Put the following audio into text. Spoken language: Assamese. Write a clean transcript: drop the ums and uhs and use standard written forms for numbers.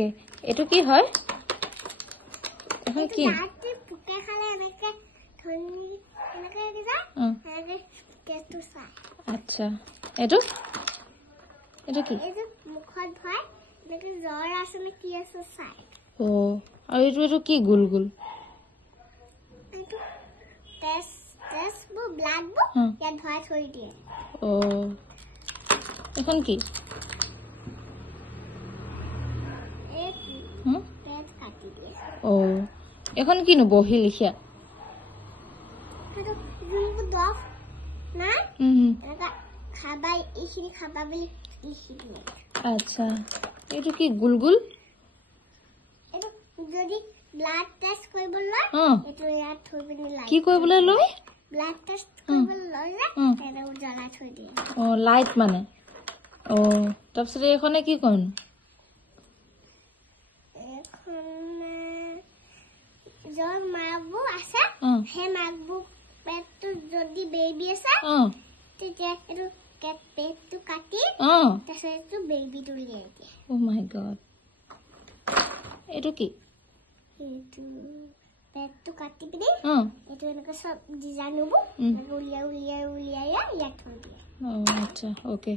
ওকে এটো কি হয় এখন কি দাঁতে পোকে খালে এনেকে ধনি এনেকে দিবা এনেকে কেটো চাই আচ্ছা এটো কি এইটো মুখত ভয় এনেকে জ্বৰ আছে নে কি আছে চাই ও আৰু এটো কি গুল গুল এইটো টেষ্ট ব্লাড ইয়াত ভৰাই থৈ দিয়ে ও এখন কি পেট কাটি দিয়ে ও এখন কিনো বহি লিখিয়া সেইটো যোনটো দফ না এনেকা খাবা এইখিনি খাবা বুলি লিখি দিয়ে আচ্ছা এটো কি গুল গুল এইটো যদি ব্লাড টেষ্ট কৰিবলৈ এইটো ইয়াত থৈ পিনি লাইট কি কৰিবলৈ লয় ব্লাড টেষ্ট কৰিবলৈ লয় এটা জ্বলাই থৈ দিয়ে ও লাইট মানে ও তাৰপিছত এখনে কি কোন জ্বৰ মাকবুক আছে সেই মাকবুক পেটটো যদি বেবি আছে তেতিয়া এইটো পেটটো কাটি তাৰপিছত এইটো বেবিটো উলিয়াই দিয়ে ও মাই গড এইটো কি এইটো পেটটো কাটি পিনি এইটো এনেকৈ চব ডিজাইন হ'ব উলিয়াই ইয়াত থৈ দিয়ে ও আচ্ছা ওকে